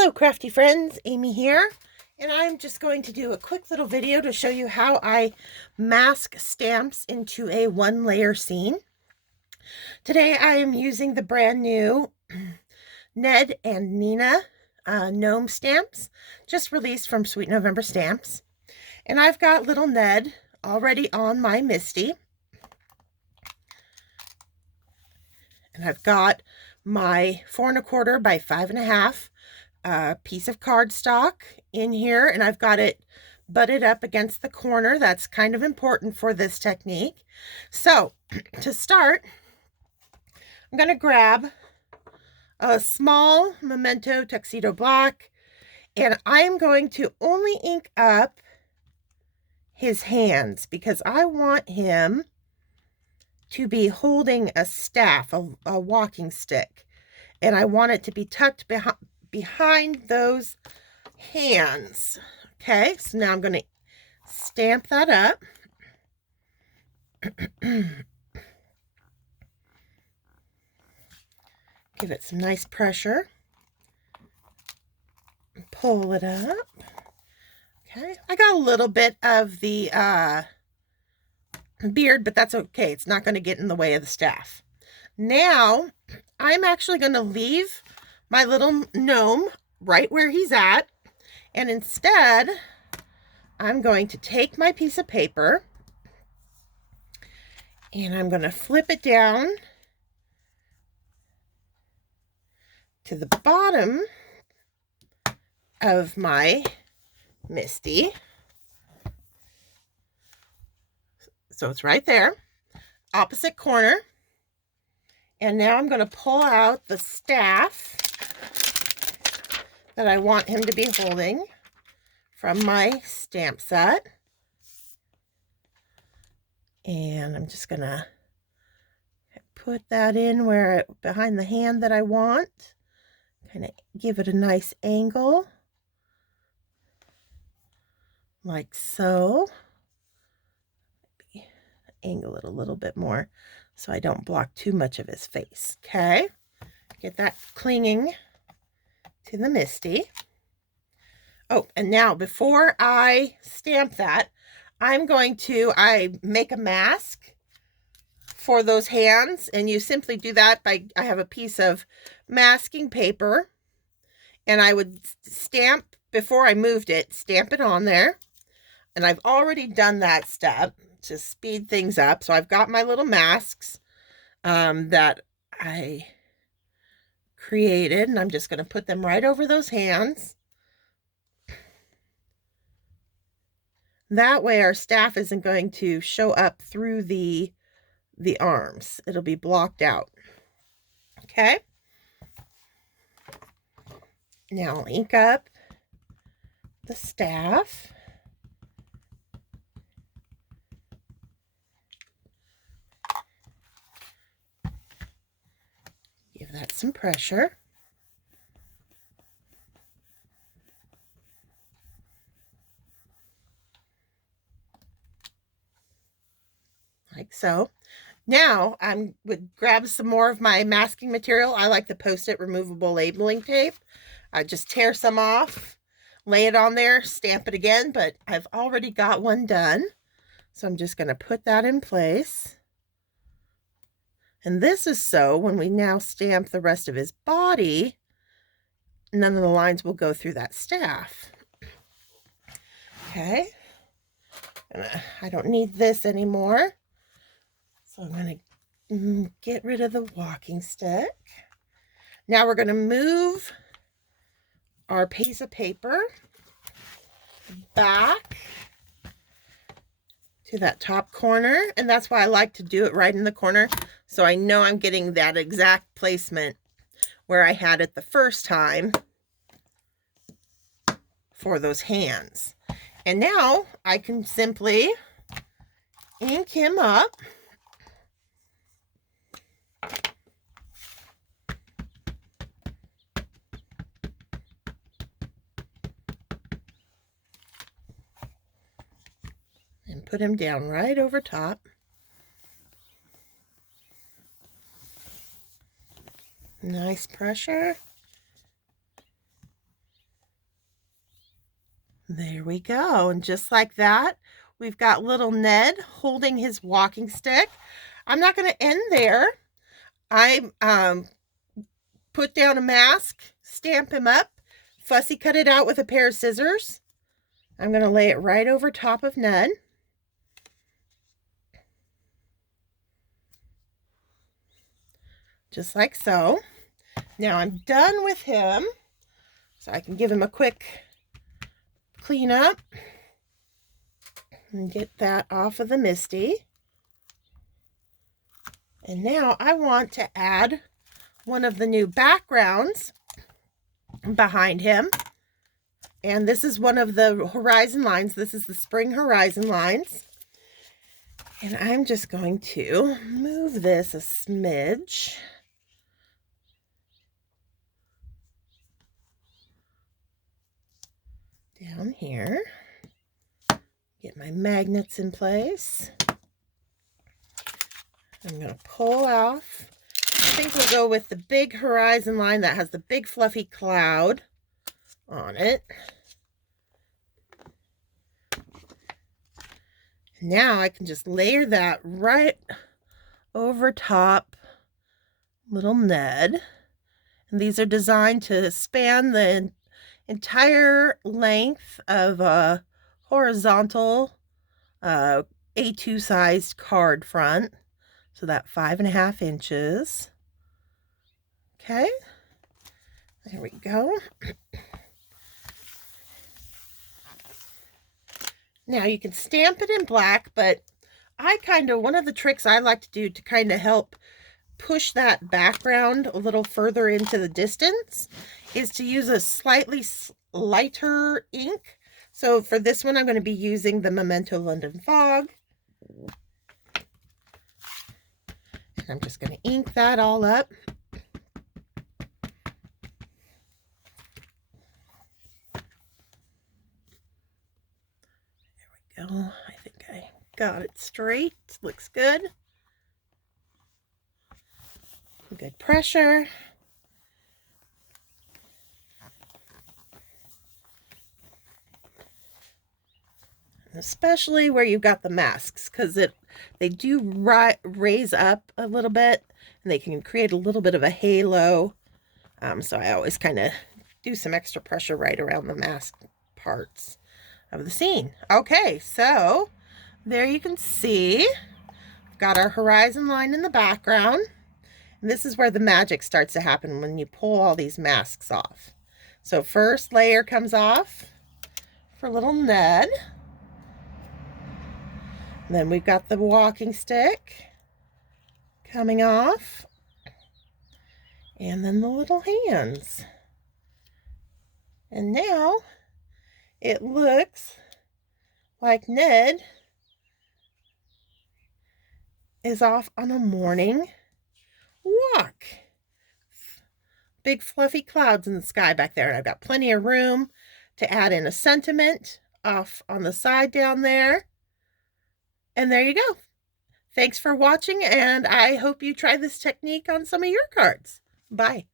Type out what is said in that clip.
Hello crafty friends, Amy here, and I'm just going to do a quick little video to show you how I mask stamps into a one-layer scene. Today I am using the brand new Ned and Nina gnome stamps, just released from Sweet November Stamps. And I've got little Ned already on my Misty. And I've got my 4 1/4 by 5 1/2 piece of cardstock in here, and I've got it butted up against the corner. That's kind of important for this technique. So to start, I'm going to grab a small Memento Tuxedo Black, and I'm going to only ink up his hands because I want him to be holding a staff, a walking stick, and I want it to be tucked behind those hands. Okay, so now I'm going to stamp that up. Give it some nice pressure. Pull it up. Okay, I got a little bit of the beard, but that's okay. It's not going to get in the way of the staff. Now, I'm actually going to leave my little gnome right where he's at, and instead, I'm going to take my piece of paper and I'm going to flip it down to the bottom of my Misty. So it's right there, opposite corner. And now I'm going to pull out the staff that I want him to be holding from my stamp set. And I'm just going to put that in where behind the hand that I want. Kind of give it a nice angle. Like so. Maybe angle it a little bit more so I don't block too much of his face. Okay. Get that clinging to the Misty. Oh, and now before I stamp that, I make a mask for those hands, and you simply do that by, I have a piece of masking paper, and I would stamp, before I moved it, stamp it on there, and I've already done that step to speed things up. So I've got my little masks that I created, and I'm just going to put them right over those hands. That way our staff isn't going to show up through the arms. It'll be blocked out. Okay. Now I'll ink up the staff. Give that some pressure. Like so. Now I would grab some more of my masking material. I like the Post-it removable labeling tape. I just tear some off, lay it on there, stamp it again, but I've already got one done. So I'm just going to put that in place. And this is so when we now stamp the rest of his body, none of the lines will go through that staff. Okay. I don't need this anymore. So I'm going to get rid of the walking stick. Now we're going to move our piece of paper back to that top corner. And that's why I like to do it right in the corner, so I know I'm getting that exact placement where I had it the first time for those hands. And now I can simply ink him up. And put him down right over top. Nice pressure. There we go. And just like that, we've got little Ned holding his walking stick. I'm not going to end there. I put down a mask, stamp him up, fussy cut it out with a pair of scissors. I'm going to lay it right over top of Ned. Just like so. Now I'm done with him, so I can give him a quick clean up and get that off of the Misty. And now I want to add one of the new backgrounds behind him. And this is one of the horizon lines. This is the spring horizon lines. And I'm just going to move this a smidge. Down here. Get my magnets in place. I'm going to pull off. I think we'll go with the big horizon line that has the big fluffy cloud on it. Now I can just layer that right over top little Ned. And these are designed to span the entire length of a horizontal A2 sized card front. So that 5.5 inches. Okay, there we go. Now you can stamp it in black, but one of the tricks I like to do to kind of help push that background a little further into the distance is to use a slightly lighter ink. So for this one, I'm going to be using the Memento London Fog. And I'm just going to ink that all up. There we go. I think I got it straight. Looks good. Good pressure. Especially where you've got the masks, because they do raise up a little bit, and they can create a little bit of a halo. So I always kind of do some extra pressure right around the mask parts of the scene. Okay, so there you can see, we've got our horizon line in the background. And this is where the magic starts to happen when you pull all these masks off. So first layer comes off for little Ned. Then we've got the walking stick coming off. And then the little hands. And now it looks like Ned is off on a morning walk. Big fluffy clouds in the sky back there. And I've got plenty of room to add in a sentiment off on the side down there. And there you go. Thanks for watching, and I hope you try this technique on some of your cards. Bye.